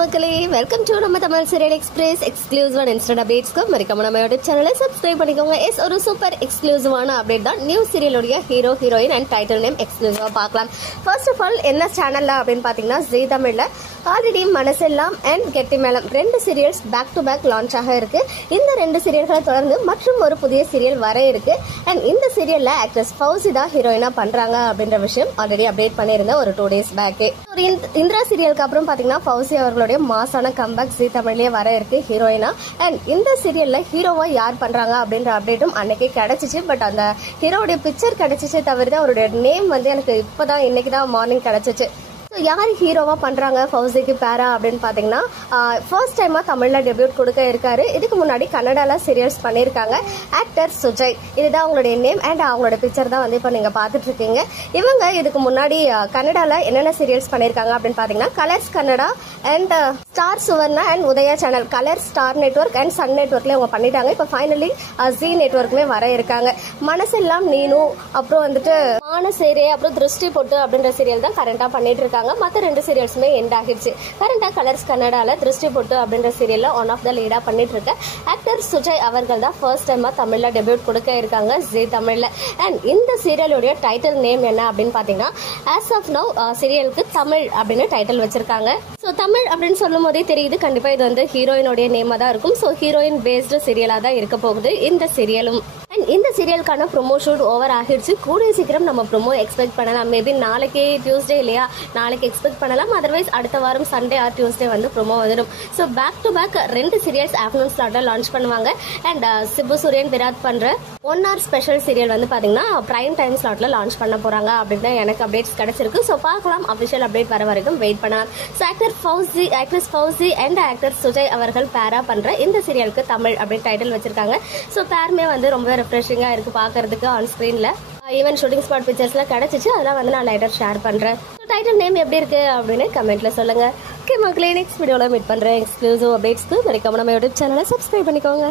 மக்களே, welcome to நம்ம Tamil serial express எக்ஸ்க்ளூசிவான இன்ஸ்டன்ட் அப்டேட்ஸ்க்கு மறக்காம நம்ம யூடியூப் சேனலை சப்ஸ்கிரைப் பண்ணிக்கோங்க. எஸ், ஒரு சூப்பர் எக்ஸ்க்ளூசிவான அப்டேட் தான். நியூ சீரியலுடைய hero heroine and title name எக்ஸ்க்ளூசிவா பார்க்கலாம். ஃபர்ஸ்ட் ஆஃப் ஆல் என்ன சேனல்ல அப்படின்னு பாத்தீங்கன்னா ஜீ தமிழ்ல ஆல்ரெடி மனசெல்லாம் and Getti Melam 2 serials back to back launch ஆக இருக்கு. இந்த 2 சீரியல்களை தொடர்ந்து மற்றும் ஒரு புதிய சீரியல் வர இருக்கு. அண்ட் இந்த சீரியல்ல ஆக்ட்ரஸ் ஃபௌசி தான் ஹீரோயினா பண்றாங்க அப்படின்ற விஷயம் ஆல்ரெடி அப்டேட் பண்ணியிருந்தேன் ஒரு 2 days பேக். இந்திரா சீரியலுக்கு அப்புறம் பாத்தீங்கன்னா ஃபௌசி அவர்களுடைய மாசான கம்பேக் ஜீ தமிழ்லயே வர இருக்கு ஹீரோயினா. அண்ட் இந்த சீரியல்ல ஹீரோவா யார் பண்றாங்க அப்படின்ற அப்டேட்டும் அன்னைக்கே கிடைச்சிச்சு. பட் அந்த ஹீரோடைய பிக்சர் கிடைச்சிச்சே தவிர அவருடைய நேம் வந்து எனக்கு இப்பதான் இன்னைக்கு தான் மார்னிங் கிடைச்சிச்சு. யார் ஹீரோவா பண்றாங்க ஃபௌசிக்கு பேரா அப்படின்னு பாத்தீங்கன்னா ஃபர்ஸ்ட் டைமா தமிழ்ல டெபியூட் கொடுக்க இருக்காரு. இதுக்கு முன்னாடி கன்னடால சீரியல்ஸ் பண்ணிருக்காங்க ஆக்டர் சுஜய். இதுதான் அவங்களுடைய நேம் அண்ட் அவங்களோட பிக்சர் தான் வந்து இப்போ நீங்க பாத்துட்டு இருக்கீங்க. இவங்க இதுக்கு முன்னாடி கன்னடால என்னென்ன சீரியல்ஸ் பண்ணிருக்காங்க அப்படின்னு பாத்தீங்கன்னா Colors Kannada and star Suvarna and Udaya channel, colour star network and sun நெட்வொர்க்ல அவங்க பண்ணிட்டாங்க. இப்போ ஃபைனலி ஜீ நெட்வொர்க்குமே வர இருக்காங்க. மனசெல்லாம் நீனு அப்புறம் வந்துட்டு மானசேரே அப்புறம் திருஷ்டி பொட்டு அப்படின்ற சீரியல் தான் கரண்டா பண்ணிட்டு இருக்காங்க. மற்ற 2 சீரியல்ஸுமே எண்ட் ஆகிடுச்சு. கரண்டா கலர்ஸ் கன்னடால திருஷ்டி பொட்டு அப்படின்ற சீரியல்ல ஒன் ஆஃப் த லீடா பண்ணிட்டு இருக்க ஆக்டர் சுஜய் அவர்கள் தான் ஃபர்ஸ்ட் டைமா தமிழ்ல டெபியூட் கொடுக்க இருக்காங்க ஜீ தமிழ்ல. அண்ட் இந்த சீரியலுடைய டைட்டில் நேம் என்ன அப்படின்னு பாத்தீங்கன்னா ஆஸ் ஆஃப் நவ் சீரியலுக்கு தமிழ் அப்படின்னு டைட்டில் வச்சிருக்காங்க. ஸோ தமிழ் அப்படின்னு சொல்லும் போதே தெரியுது கண்டிப்பா இது வந்து ஹீரோயினுடைய நேமா தான் இருக்கும். ஸோ ஹீரோயின் பேஸ்டு சீரியலா தான் இருக்க போகுது இந்த சீரியலும். அண்ட் இந்த சீரியலுக்கான ப்ரொமோ ஷூட் ஓவர் ஆகிடுச்சு. கூடிய சீக்கிரம் நம்ம ப்ரொமோ எக்ஸ்பெக்ட் பண்ணலாம். மேபி நாளைக்கு டியூஸ்டே இல்லையா, நாளைக்கு எக்ஸ்பெக்ட் பண்ணலாம். அதர்வைஸ் அடுத்த வாரம் சண்டே ஆர் டியூஸ்டே வந்து ப்ரொமோ வந்துடும். So back to back 2 serials afternoon ஸ்லாட்ல லான்ச் பண்ணுவாங்க. அண்ட் சிபு சூரியன் விராட் பண்ற 1 hour ஸ்பெஷல் சீரியல் வந்து பாத்தீங்கன்னா பிரைம் டைம் ஸ்லாட்ல லான்ச் பண்ண போறாங்க அப்படின்னு எனக்கு அப்டேட்ஸ் கிடைச்சிருக்கு. ஸோ பார்க்கலாம், அபிஷியல் அப்டேட் வர வரைக்கும் வெயிட் பண்ணலாம். So actress Fauci and actor Sujay அவர்கள் பேரா பண்ற இந்த சீரியலுக்கு தமிழ் அப்படின்னு டைட்டில் வச்சிருக்காங்க. ஸோ பேருமே வந்து ரொம்ப ரெஃப்ரெஷிங்கா இருக்கு பாக்குறதுக்கு. ஆன் ஸ்கிரீன்ல ஈவன் ஷூட்டிங் ஸ்பாட் பிக்சர்ஸ்லாம் கிடைச்சிச்சு. அதெல்லாம் வந்து நான் லைட்டர் ஷேர் பண்றேன். டைட்டில் நேம் எப்படி இருக்கு அப்படின்னு கமெண்ட்ல சொல்லுங்க. ஓகே மக்களே, நெக்ஸ்ட் வீடியோல மீட் பண்றேன். எக்ஸ்க்ளூசிவ் அப்டேட்ஸ்க்கு மறக்காம நம்ம யூடியூப் சேனலை சப்ஸ்கிரைப் பண்ணிக்கோங்க.